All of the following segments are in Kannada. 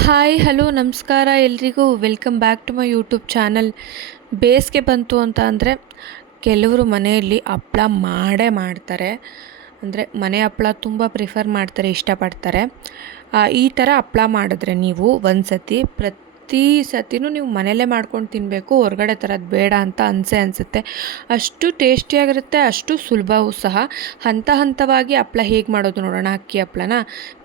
ಹಾಯ್ ಹಲೋ ನಮಸ್ಕಾರ ಎಲ್ರಿಗೂ. Welcome back to my YouTube channel ಬೇಸಿಗೆ ಬಂತು ಅಂತ ಅಂದರೆ ಕೆಲವರು ಮನೆಯಲ್ಲಿ ಹಪ್ಳ ಮಾಡೇ ಮಾಡ್ತಾರೆ. ಅಂದರೆ ಮನೆ ಹಪ್ಳ ತುಂಬ ಪ್ರಿಫರ್ ಮಾಡ್ತಾರೆ, ಇಷ್ಟಪಡ್ತಾರೆ. ಈ ಥರ ಹಪ್ಳ ಮಾಡಿದ್ರೆ ನೀವು ಒಂದು ಸತಿ ಪ್ರತಿ ಸತಿನೂ ನೀವು ಮನೆಯಲ್ಲೇ ಮಾಡ್ಕೊಂಡು ತಿನ್ನಬೇಕು ಹೊರಗಡೆ ಥರದ್ದು ಬೇಡ ಅಂತ ಅನಿಸೆ ಅನಿಸುತ್ತೆ. ಅಷ್ಟು ಟೇಸ್ಟಿಯಾಗಿರುತ್ತೆ ಅಷ್ಟು ಸುಲಭವೂ ಸಹ. ಹಂತ ಹಂತವಾಗಿ ಹಪ್ಳ ಹೇಗೆ ಮಾಡೋದು ನೋಡೋಣ, ಅಕ್ಕಿ ಹಪ್ಳನ.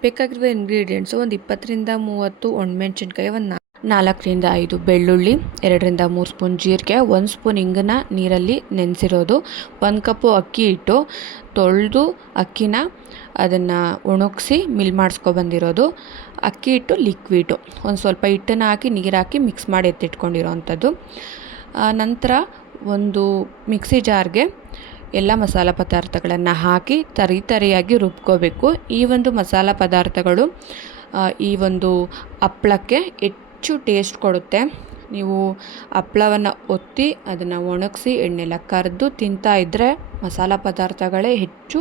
ಬೇಕಾಗಿರುವ ಇಂಗ್ರೀಡಿಯೆಂಟ್ಸು ಒಂದು ಇಪ್ಪತ್ತರಿಂದ ಮೂವತ್ತು ಒಣಮೆಣ್ಸಿನ್ಕಾಯಿ, ಒಂದು ನಾಲ್ಕರಿಂದ ಐದು ಬೆಳ್ಳುಳ್ಳಿ, ಎರಡರಿಂದ ಮೂರು ಸ್ಪೂನ್ ಜೀರಿಗೆ, ಒಂದು ಸ್ಪೂನ್ ಹಿಂಗನ್ನ ನೀರಲ್ಲಿ ನೆನೆಸಿರೋದು. ಒಂದು ಕಪ್ಪು ಅಕ್ಕಿ ಇಟ್ಟು ತೊಳೆದು ಅಕ್ಕಿನ ಅದನ್ನು ಒಣಗಿಸಿ ಮಿಲ್ ಮಾಡಿಸ್ಕೊಬಂದಿರೋದು ಅಕ್ಕಿ ಹಿಟ್ಟು ಲಿಕ್ವಿಡು ಒಂದು ಸ್ವಲ್ಪ ಹಿಟ್ಟನ್ನು ಹಾಕಿ, ನೀರು ಹಾಕಿ ಮಿಕ್ಸ್ ಮಾಡಿ ಎತ್ತಿಟ್ಕೊಂಡಿರೋ ಅಂಥದ್ದು ನಂತರ ಒಂದು ಮಿಕ್ಸಿ ಜಾರ್ಗೆ ಎಲ್ಲ ಮಸಾಲ ಪದಾರ್ಥಗಳನ್ನು ಹಾಕಿ ತರಿ ತರಿಯಾಗಿ ರುಬ್ಕೋಬೇಕು. ಈ ಒಂದು ಮಸಾಲ ಪದಾರ್ಥಗಳು ಈ ಒಂದು ಹಪ್ಪಳಕ್ಕೆ ಹೆಚ್ಚು ಟೇಸ್ಟ್ ಕೊಡುತ್ತೆ. ನೀವು ಹಪ್ಪಳವನ್ನು ಒತ್ತಿ ಅದನ್ನು ಒಣಗಿಸಿ ಎಣ್ಣೆಲ್ಲ ಕರೆದು ತಿಂತಾ ಇದ್ದರೆ ಮಸಾಲ ಪದಾರ್ಥಗಳೇ ಹೆಚ್ಚು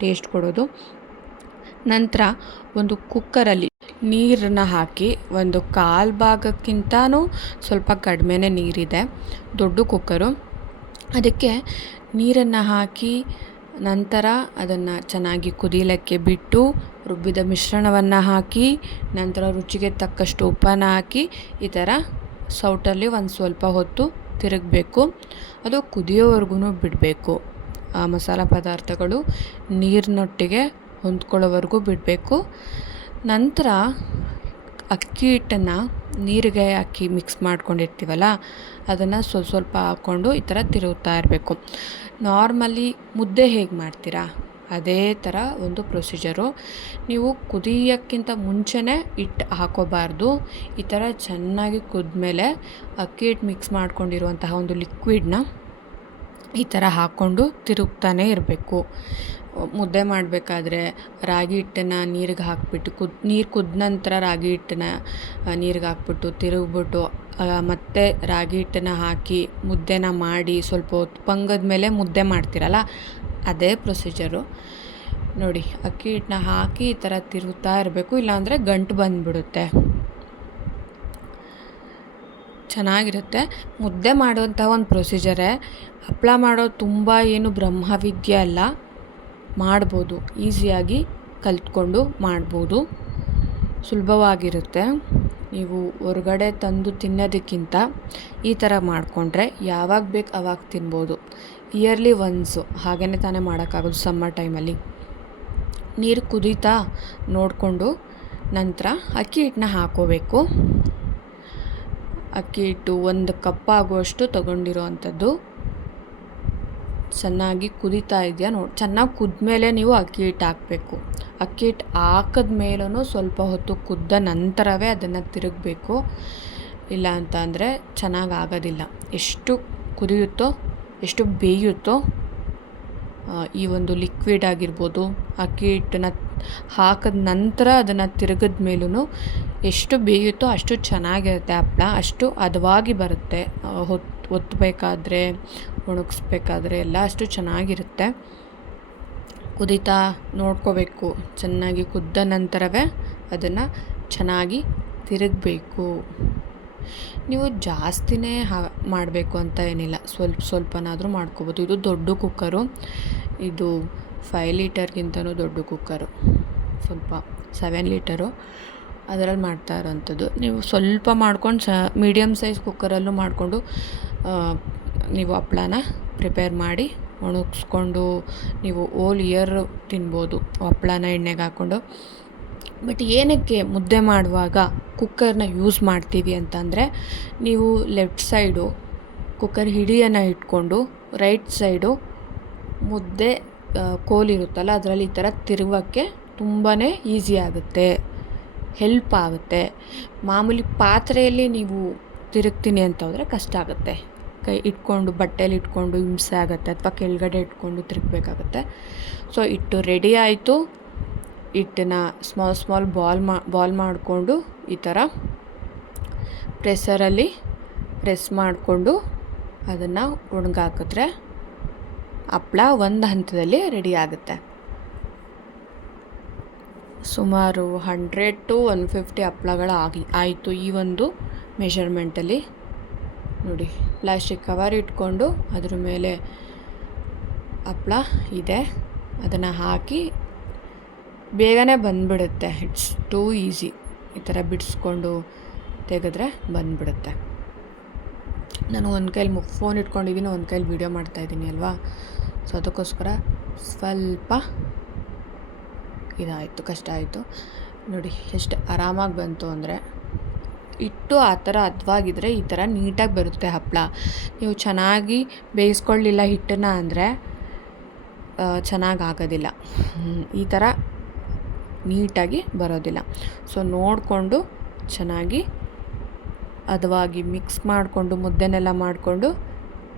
ಟೇಸ್ಟ್ ಕೊಡೋದು. ನಂತರ ಒಂದು ಕುಕ್ಕರಲ್ಲಿ ನೀರನ್ನು ಹಾಕಿ ಒಂದು ಕಾಲು ಭಾಗಕ್ಕಿಂತನೂ ಸ್ವಲ್ಪ ಕಡಿಮೆನೇ ನೀರಿದೆ, ದೊಡ್ಡ ಕುಕ್ಕರು. ಅದಕ್ಕೆ ನೀರನ್ನು ಹಾಕಿ ನಂತರ ಅದನ್ನು ಚೆನ್ನಾಗಿ ಕುದಿಯಲಿಕ್ಕೆ ಬಿಟ್ಟು ರುಬ್ಬಿದ ಮಿಶ್ರಣವನ್ನು ಹಾಕಿ, ನಂತರ ರುಚಿಗೆ ತಕ್ಕಷ್ಟು ಉಪ್ಪನ್ನು ಹಾಕಿ ಈ ಥರ ಸೌಟಲ್ಲಿ ಒಂದು ಸ್ವಲ್ಪ ಹೊತ್ತು ತಿರುಗಬೇಕು. ಅದು ಕುದಿಯೋವರೆಗೂ ಬಿಡಬೇಕು. ಆ ಮಸಾಲ ಪದಾರ್ಥಗಳು ನೀರಿನೊಟ್ಟಿಗೆ ಹೊಂದ್ಕೊಳ್ಳೋವರೆಗೂ ಬಿಡಬೇಕು. ನಂತರ ಅಕ್ಕಿ ಹಿಟ್ಟನ್ನು ನೀರಿಗೆ ಅಕ್ಕಿ ಮಿಕ್ಸ್ ಮಾಡ್ಕೊಂಡಿರ್ತೀವಲ್ಲ, ಅದನ್ನು ಸ್ವಲ್ಪ ಸ್ವಲ್ಪ ಹಾಕ್ಕೊಂಡು ಈ ಥರ ತಿರುಗ್ತಾ ಇರಬೇಕು. ನಾರ್ಮಲಿ ಮುದ್ದೆ ಹೇಗೆ ಮಾಡ್ತೀರಾ? ಅದೇ ಥರ ಒಂದು ಪ್ರೊಸೀಜರು ನೀವು ಕುದಿಯೋಕ್ಕಿಂತ ಮುಂಚೆನೇ ಹಿಟ್ಟು ಹಾಕೋಬಾರ್ದು. ಈ ಥರ ಚೆನ್ನಾಗಿ ಕುದ್ಮೇಲೆ ಅಕ್ಕಿ ಹಿಟ್ಟು ಮಿಕ್ಸ್ ಮಾಡ್ಕೊಂಡಿರುವಂತಹ ಒಂದು ಲಿಕ್ವಿಡ್ನ ಈ ಥರ ಹಾಕ್ಕೊಂಡು ತಿರುಗ್ತಾನೆ ಇರಬೇಕು. ಮುದ್ದೆ ಮಾಡಬೇಕಾದ್ರೆ ರಾಗಿ ಹಿಟ್ಟನ್ನ ನೀರಿಗೆ ಹಾಕಿಬಿಟ್ಟು ಕುದ್, ನೀರು ಕುದ್ದ ನಂತರ ರಾಗಿ ಹಿಟ್ಟನ್ನ ನೀರಿಗೆ ಹಾಕ್ಬಿಟ್ಟು ತಿರುಗ್ಬಿಟ್ಟು ಮತ್ತೆ ರಾಗಿ ಹಿಟ್ಟನ್ನು ಹಾಕಿ ಮುದ್ದೆನ ಮಾಡಿ ಸ್ವಲ್ಪ ಹೊತ್ತು ಪಂಗದ ಮೇಲೆ ಮುದ್ದೆ ಮಾಡ್ತೀರಲ್ಲ, ಅದೇ ಪ್ರೊಸೀಜರು. ನೋಡಿ, ಅಕ್ಕಿ ಹಿಟ್ಟನ್ನ ಹಾಕಿ ಈ ಥರ ತಿರುಗ್ತಾ ಇರಬೇಕು, ಇಲ್ಲಾಂದರೆ ಗಂಟು ಬಂದುಬಿಡುತ್ತೆ. ಚೆನ್ನಾಗಿರುತ್ತೆ. ಮುದ್ದೆ ಮಾಡುವಂಥ ಒಂದು ಪ್ರೊಸೀಜರೇ. ಹಪ್ಪಳ ಮಾಡೋದು ತುಂಬ ಏನು ಬ್ರಹ್ಮವಿದ್ಯೆ ಅಲ್ಲ. ಮಾಡ್ಬೋದು. ಈಸಿಯಾಗಿ ಕಲ್ತ್ಕೊಂಡು ಮಾಡ್ಬೋದು. ಸುಲಭವಾಗಿರುತ್ತೆ. ನೀವು ಹೊರಗಡೆ ತಂದು ತಿನ್ನೋದಕ್ಕಿಂತ ಈ ಥರ ಮಾಡಿಕೊಂಡ್ರೆ ಯಾವಾಗ ಬೇಕು ಅವಾಗ ತಿನ್ಬೋದು. Yearly once. ಹಾಗೇ ತಾನೇ ಮಾಡೋಕ್ಕಾಗೋದು ಸಮ್ಮರ್ ಟೈಮಲ್ಲಿ. ನೀರು ಕುದೀತಾ ನೋಡಿಕೊಂಡು ನಂತರ ಅಕ್ಕಿ ಹಿಟ್ಟನ್ನ ಹಾಕೋಬೇಕು. ಅಕ್ಕಿ ಹಿಟ್ಟು ಒಂದು ಕಪ್ ಆಗುವಷ್ಟು ತೊಗೊಂಡಿರೋ ಅಂಥದ್ದು ಚೆನ್ನಾಗಿ ಕುದೀತಾ ಇದೆಯಾ ನೋಡಿ, ಚೆನ್ನಾಗಿ ಕುದ್ಮೇಲೆ ನೀವು ಅಕ್ಕಿ ಹಿಟ್ಟು ಹಾಕಬೇಕು. ಅಕ್ಕಿ ಹಿಟ್ಟು ಹಾಕಿದ ಮೇಲೂ ಸ್ವಲ್ಪ ಹೊತ್ತು ಕುದ್ದ ನಂತರವೇ ಅದನ್ನು ತಿರುಗಬೇಕು. ಇಲ್ಲ ಅಂತ ಅಂದರೆ ಚೆನ್ನಾಗಿ ಆಗೋದಿಲ್ಲ. ಎಷ್ಟು ಕುದಿಯುತ್ತೋ, ಎಷ್ಟು ಬೇಯುತ್ತೋ ಈ ಒಂದು ಲಿಕ್ವಿಡ್ ಆಗಿರ್ಬೋದು, ಅಕ್ಕಿ ಹಿಟ್ಟನ್ನ ಹಾಕಿದ ನಂತರ ಅದನ್ನು ತಿರುಗಿದ ಮೇಲೂ ಎಷ್ಟು ಬೇಯುತ್ತೋ ಅಷ್ಟು ಚೆನ್ನಾಗಿರುತ್ತೆ ಹಪ್ಪಳ. ಅಷ್ಟು ಹದವಾಗಿ ಬರುತ್ತೆ. ಹೊತ್ತು ಹೊತ್ ಒತ್ತಬೇಕಾದ್ರೆ ಒಣಗಿಸ್ಬೇಕಾದ್ರೆ ಎಲ್ಲ ಅಷ್ಟು ಚೆನ್ನಾಗಿರುತ್ತೆ. ಕುದಿತಾ ನೋಡ್ಕೋಬೇಕು. ಚೆನ್ನಾಗಿ ಕುದ್ದ ನಂತರವೇ ಅದನ್ನು ಚೆನ್ನಾಗಿ ತಿರುಗಬೇಕು. ನೀವು ಜಾಸ್ತಿನೇ ಹಾ ಮಾಡಬೇಕು ಅಂತ ಏನಿಲ್ಲ. ಸ್ವಲ್ಪ ಸ್ವಲ್ಪನಾದರೂ ಮಾಡ್ಕೋಬೋದು. ಇದು ದೊಡ್ಡ ಕುಕ್ಕರು. ಇದು ಫೈವ್ ಲೀಟರ್ಗಿಂತನೂ ದೊಡ್ಡ ಕುಕ್ಕರು. ಸ್ವಲ್ಪ ಸೆವೆನ್ ಲೀಟರು ಅದರಲ್ಲಿ ಮಾಡ್ತಾ ಇರೋವಂಥದ್ದು ನೀವು ಸ್ವಲ್ಪ ಮಾಡ್ಕೊಂಡು ಸ ಮೀಡಿಯಮ್ ಸೈಜ್ ಕುಕ್ಕರಲ್ಲೂ ಮಾಡಿಕೊಂಡು ನೀವು ಹಪ್ಪಳನ ಪ್ರಿಪೇರ್ ಮಾಡಿ ಒಣಗಿಸ್ಕೊಂಡು ನೀವು ಓಲ್ ಇಯರ್ ತಿನ್ಬೋದು ಹಪ್ಪಳನ ಎಣ್ಣೆಗೆ ಹಾಕ್ಕೊಂಡು. ಬಟ್ ಏನಕ್ಕೆ ಮುದ್ದೆ ಮಾಡುವಾಗ ಕುಕ್ಕರ್ನ ಯೂಸ್ ಮಾಡ್ತೀವಿ ಅಂತಂದರೆ ನೀವು ಲೆಫ್ಟ್ ಸೈಡು ಕುಕ್ಕರ್ ಹಿಡಿಯನ್ನು ಇಟ್ಕೊಂಡು ರೈಟ್ ಸೈಡು ಮುದ್ದೆ ಕೋಲಿರುತ್ತಲ್ಲ ಅದರಲ್ಲಿ ಈ ಥರ ತಿರುವಕ್ಕೆ ತುಂಬಾ ಈಸಿ ಆಗುತ್ತೆ ಹೆಲ್ಪ್ ಆಗುತ್ತೆ. ಮಾಮೂಲಿ ಪಾತ್ರೆಯಲ್ಲಿ ನೀವು ತಿರುಗ್ತೀನಿ ಅಂತ ಹೋದರೆ ಕಷ್ಟ ಆಗುತ್ತೆ. ಕೈ ಇಟ್ಕೊಂಡು, ಬಟ್ಟೆಲಿ ಇಟ್ಕೊಂಡು, ಹಿಂಸೆ ಆಗುತ್ತೆ ಅಥವಾ ಕೆಳಗಡೆ ಇಟ್ಕೊಂಡು ತಿರುಗಬೇಕಾಗತ್ತೆ. ಸೊ ಇಟ್ಟು ರೆಡಿ ಆಯಿತು. ಹಿಟ್ಟನ್ನ ಸ್ಮಾಲ್ ಸ್ಮಾಲ್ ಬಾಲ್ ಮಾ ಬಾಲ್ ಮಾಡಿಕೊಂಡು ಈ ಥರ ಪ್ರೆಸರಲ್ಲಿ ಪ್ರೆಸ್ ಮಾಡಿಕೊಂಡು ಅದನ್ನು ಒಣಗಾಕಿದ್ರೆ ಹಪ್ಪಳ ಒಂದು ಹಂತದಲ್ಲಿ ರೆಡಿ ಆಗುತ್ತೆ. ಸುಮಾರು ಹಂಡ್ರೆಡ್ ಟು ಒನ್ ಫಿಫ್ಟಿ ಹಪ್ಪಳಗಳು ಆಗಿ ಆಯಿತು ಈ ಒಂದು ಮೆಷರ್ಮೆಂಟಲ್ಲಿ ನೋಡಿ. ಪ್ಲಾಸ್ಟಿಕ್ ಕವರ್ ಇಟ್ಕೊಂಡು ಅದ್ರ ಮೇಲೆ ಹಪ್ಪಳ ಇದೆ. ಅದನ್ನು ಹಾಕಿ ಬೇಗನೆ ಬಂದುಬಿಡುತ್ತೆ. ಇಟ್ಸ್ ಟೂ ಈಸಿ ಈ ಥರ ಬಿಡಿಸ್ಕೊಂಡು ತೆಗೆದ್ರೆ ಬಂದುಬಿಡುತ್ತೆ. ನಾನು ಒಂದು ಕೈಲಿ ಮು ಫೋನ್ ಇಟ್ಕೊಂಡಿದ್ದೀನಿ ಒಂದು ಕೈಲಿ ವೀಡಿಯೋ ಮಾಡ್ತಾಯಿದ್ದೀನಿ ಅಲ್ವಾ? ಸೊ ಅದಕ್ಕೋಸ್ಕರ ಸ್ವಲ್ಪ ಇದಾಯಿತು, ಕಷ್ಟ ಆಯಿತು. ನೋಡಿ, ಎಷ್ಟು ಆರಾಮಾಗಿ ಬಂತು ಅಂದರೆ ಇಟ್ಟು ಆ ಥರ ಹದ್ವಾಗಿದ್ರೆ ಈ ಥರ ನೀಟಾಗಿ ಬರುತ್ತೆ ಹಪ್ಪಳ. ನೀವು ಚೆನ್ನಾಗಿ ಬೇಯಿಸ್ಕೊಳ್ಳಿಲ್ಲ ಹಿಟ್ಟನ್ನ ಅಂದರೆ ಚೆನ್ನಾಗಿ ಆಗೋದಿಲ್ಲ. ಈ ಥರ ನೀಟಾಗಿ ಬರೋದಿಲ್ಲ. ಸೊ ನೋಡಿಕೊಂಡು ಚೆನ್ನಾಗಿ ಅದವಾಗಿ ಮಿಕ್ಸ್ ಮಾಡಿಕೊಂಡು, ಮುದ್ದೆನೆಲ್ಲ ಮಾಡಿಕೊಂಡು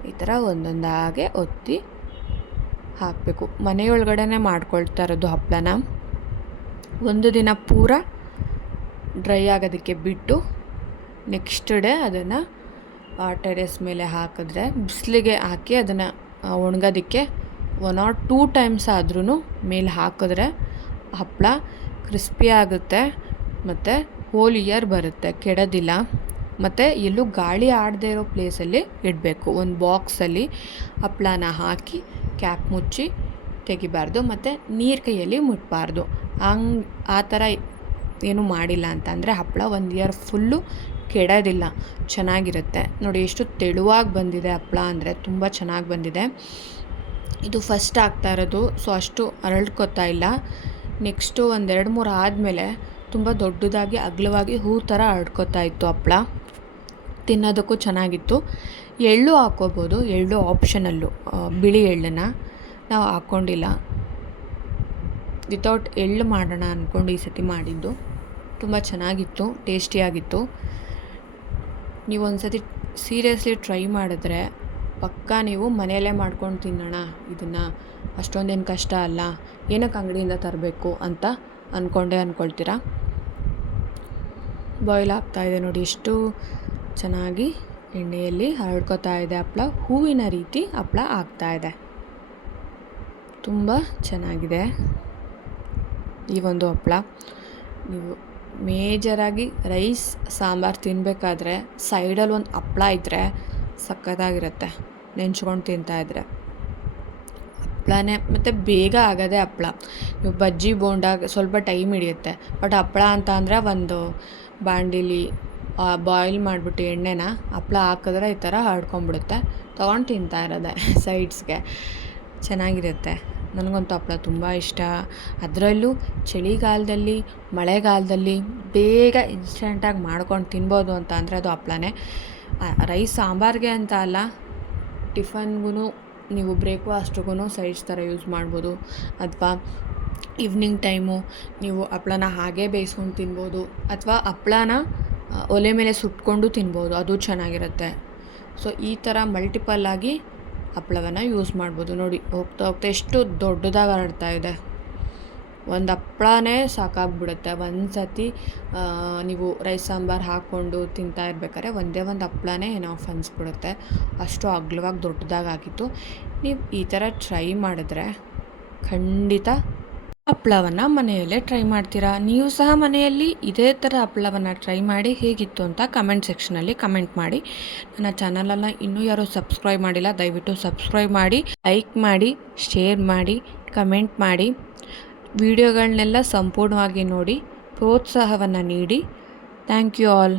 ಈ ಥರ ಒಂದೊಂದಾಗೆ ಒತ್ತಿ ಹಾಕಬೇಕು. ಮನೆಯೊಳಗಡೆ ಮಾಡ್ಕೊಳ್ತಾ ಇರೋದು ಹಪ್ಪಳನ. ಒಂದು ದಿನ ಪೂರ ಡ್ರೈ ಆಗೋದಕ್ಕೆ ಬಿಟ್ಟು ನೆಕ್ಸ್ಟ್ ಡೇ ಅದನ್ನು ಟೆರೆಸ್ ಮೇಲೆ ಹಾಕಿದ್ರೆ, ಬಿಸಿಲಿಗೆ ಹಾಕಿ ಅದನ್ನು ಒಣಗೋದಕ್ಕೆ ಒನ್ ಆರ್ ಟೂ ಟೈಮ್ಸ್ ಆದ್ರೂ ಮೇಲೆ ಹಾಕಿದ್ರೆ ಹಪ್ಪಳ ಕ್ರಿಸ್ಪಿ ಆಗುತ್ತೆ ಮತ್ತು ಹೋಲ್ ಇಯರ್ ಬರುತ್ತೆ, ಕೆಡೋದಿಲ್ಲ. ಮತ್ತು ಎಲ್ಲೂ ಗಾಳಿ ಆಡದೇ ಇರೋ ಪ್ಲೇಸಲ್ಲಿ ಇಡಬೇಕು. ಒಂದು ಬಾಕ್ಸಲ್ಲಿ ಹಪ್ಪಳನ ಹಾಕಿ ಕ್ಯಾಪ್ ಮುಚ್ಚಿ ತೆಗಿಬಾರ್ದು ಮತ್ತು ನೀರು ಕೈಯಲ್ಲಿ ಮುಟ್ಬಾರ್ದು. ಹಂಗೆ ಆ ಥರ ಏನೂ ಮಾಡಿಲ್ಲ ಅಂತ ಅಂದರೆ ಹಪ್ಪಳ ಒಂದು ಇಯರ್ ಫುಲ್ಲು ಕೆಡೋದಿಲ್ಲ. ಚೆನ್ನಾಗಿರುತ್ತೆ. ನೋಡಿ ಎಷ್ಟು ತೆಳುವಾಗಿ ಬಂದಿದೆ ಹಪ್ಪಳ ಅಂದರೆ ತುಂಬ ಚೆನ್ನಾಗಿ ಬಂದಿದೆ. ಇದು ಫಸ್ಟ್ ಆಗ್ತಾ ಇರೋದು ಸೊ ಅಷ್ಟು ಅರಳ್ಕೊತಾ ಇಲ್ಲ. ನೆಕ್ಸ್ಟು ಒಂದೆರಡು ಮೂರು ಆದಮೇಲೆ ತುಂಬ ದೊಡ್ಡದಾಗಿ, ಅಗಲವಾಗಿ ಹೂ ಥರ ಅರಳ್ಕೊತಾ ಇತ್ತು ಹಪ್ಪಳ. ತಿನ್ನೋದಕ್ಕೂ ಚೆನ್ನಾಗಿತ್ತು. ಎಳ್ಳು ಹಾಕ್ಕೋಬೋದು ಎಳ್ಳು ಆಪ್ಷನಲ್ಲು ಬಿಳಿ ಎಳ್ಳನ್ನು. ನಾವು ಹಾಕ್ಕೊಂಡಿಲ್ಲ ವಿತೌಟ್ ಎಳ್ಳು ಮಾಡೋಣ ಅಂದ್ಕೊಂಡು ಈ ಸತಿ ಮಾಡಿದ್ದು. ತುಂಬ ಚೆನ್ನಾಗಿತ್ತು, ಟೇಸ್ಟಿಯಾಗಿತ್ತು. ನೀವು ಒಂದು ಸೀರಿಯಸ್ಲಿ ಟ್ರೈ ಮಾಡಿದ್ರೆ ಪಕ್ಕ ನೀವು ಮನೆಯಲ್ಲೇ ಮಾಡ್ಕೊಂಡು ತಿನ್ನೋಣ, ಇದನ್ನು ಅಷ್ಟೊಂದೇನು ಕಷ್ಟ ಅಲ್ಲ, ಏನಕ್ಕೆ ಅಂಗಡಿಯಿಂದ ತರಬೇಕು ಅಂತ ಅಂದ್ಕೊಂಡೇ ಅಂದ್ಕೊಳ್ತೀರಾ ಬಾಯ್ಲ್ ಆಗ್ತಾಯಿದೆ ನೋಡಿ ಎಷ್ಟು ಚೆನ್ನಾಗಿ ಎಣ್ಣೆಯಲ್ಲಿ ಹರಡ್ಕೋತಾ ಇದೆ ಹಪ್ಪಳ ಹೂವಿನ ರೀತಿ ಹಪ್ಪಳ ಆಗ್ತಾಯಿದೆ ತುಂಬ ಚೆನ್ನಾಗಿದೆ ಈ ಒಂದು ಹಪ್ಪಳ ನೀವು ಮೇಜರಾಗಿ ರೈಸ್, ಸಾಂಬಾರು ತಿನ್ನಬೇಕಾದ್ರೆ ಸೈಡಲ್ಲಿ ಒಂದು ಹಪ್ಳ ಇದ್ದರೆ ಸಕ್ಕತ್ತಾಗಿರುತ್ತೆ ನೆಂಚ್ಕೊಂಡು ತಿಂತಾಯಿದ್ರೆ ಹಪ್ಳನೇ, ಮತ್ತು ಬೇಗ ಆಗೋದೇ ಹಪ್ಳ. ನೀವು ಬಜ್ಜಿ ಬೋಂಡಾಗ ಸ್ವಲ್ಪ ಟೈಮ್ ಹಿಡಿಯುತ್ತೆ. ಬಟ್ ಹಪ್ಳ ಅಂತ ಅಂದರೆ ಒಂದು ಬಾಂಡಿಲಿ ಬಾಯ್ಲ್ ಮಾಡಿಬಿಟ್ಟು ಎಣ್ಣೆನ ಹಪ್ಳ ಹಾಕಿದ್ರೆ ಈ ಥರ ಹರಡ್ಕೊಂಬಿಡುತ್ತೆ ತೊಗೊಂಡು ತಿಂತಾ ಇರೋದೆ ಸೈಡ್ಸ್ಗೆ. ಚೆನ್ನಾಗಿರುತ್ತೆ. ನನಗಂತೂ ಹಪ್ಪಳ ತುಂಬ ಇಷ್ಟ. ಅದರಲ್ಲೂ ಚಳಿಗಾಲದಲ್ಲಿ, ಮಳೆಗಾಲದಲ್ಲಿ ಬೇಗ ಇನ್ಸ್ಟೆಂಟಾಗಿ ಮಾಡ್ಕೊಂಡು ತಿನ್ಬೋದು ಅಂತ ಅಂದರೆ ಅದು ಹಪ್ಪಳನೇ. ರೈಸ್ ಸಾಂಬಾರಿಗೆ ಅಂತ ಅಲ್ಲ ಟಿಫನ್ಗೂ ನೀವು ಬ್ರೇಕ್ಫಾಸ್ಟ್ಗೂ ಸೈಡ್ಸ್ ಥರ ಯೂಸ್ ಮಾಡ್ಬೋದು. ಅಥವಾ ಈವ್ನಿಂಗ್ ಟೈಮು ನೀವು ಹಪ್ಪಳನ ಹಾಗೆ ಬೇಯಿಸ್ಕೊಂಡು ತಿನ್ಬೋದು. ಅಥವಾ ಹಪ್ಪಳನ ಒಲೆ ಮೇಲೆ ಸುಟ್ಕೊಂಡು ತಿನ್ಬೋದು. ಅದು ಚೆನ್ನಾಗಿರುತ್ತೆ. ಸೊ, ಈ ಥರ ಮಲ್ಟಿಪಲ್ ಆಗಿ ಹಪ್ಳವನ್ನು ಯೂಸ್ ಮಾಡ್ಬೋದು. ನೋಡಿ, ಹೋಗ್ತಾ ಹೋಗ್ತಾ ಎಷ್ಟು ದೊಡ್ಡದಾಗಿ ಹರಡ್ತಾ ಇದೆ. ಒಂದು ಹಪ್ಪಳನೇ ಸಾಕಾಗ್ಬಿಡುತ್ತೆ. ಒಂದು ಸತಿ ನೀವು ರೈಸ್ ಸಾಂಬಾರು ಹಾಕ್ಕೊಂಡು ತಿಂತಾ ಇರ್ಬೇಕಾದ್ರೆ ಒಂದೇ ಒಂದು ಹಪ್ಪಳನೇ ಏನೋ ಅನಿಸ್ಬಿಡುತ್ತೆ ಅಷ್ಟು ಅಗ್ಲವಾಗಿ ದೊಡ್ಡದಾಗಿ ಆಗಿತ್ತು. ನೀವು ಈ ಥರ ಟ್ರೈ ಮಾಡಿದ್ರೆ ಖಂಡಿತ ಹಪ್ಳವನ್ನು ಮನೆಯಲ್ಲೇ ಟ್ರೈ ಮಾಡ್ತೀರಾ? ನೀವು ಸಹ ಮನೆಯಲ್ಲಿ ಇದೇ ಥರ ಹಪ್ಪಳವನ್ನು ಟ್ರೈ ಮಾಡಿ ಹೇಗಿತ್ತು ಅಂತ ಕಮೆಂಟ್ ಸೆಕ್ಷನಲ್ಲಿ ಕಮೆಂಟ್ ಮಾಡಿ. ನನ್ನ ಚಾನಲನ್ನು ಇನ್ನೂ ಯಾರೂ ಸಬ್ಸ್ಕ್ರೈಬ್ ಮಾಡಿಲ್ಲ, ದಯವಿಟ್ಟು ಸಬ್ಸ್ಕ್ರೈಬ್ ಮಾಡಿ ಲೈಕ್ ಮಾಡಿ ಶೇರ್ ಮಾಡಿ ಕಮೆಂಟ್ ಮಾಡಿ. ವಿಡಿಯೋಗಳನ್ನೆಲ್ಲ ಸಂಪೂರ್ಣವಾಗಿ ನೋಡಿ, ಪ್ರೋತ್ಸಾಹವನ್ನು ನೀಡಿ. Thank you all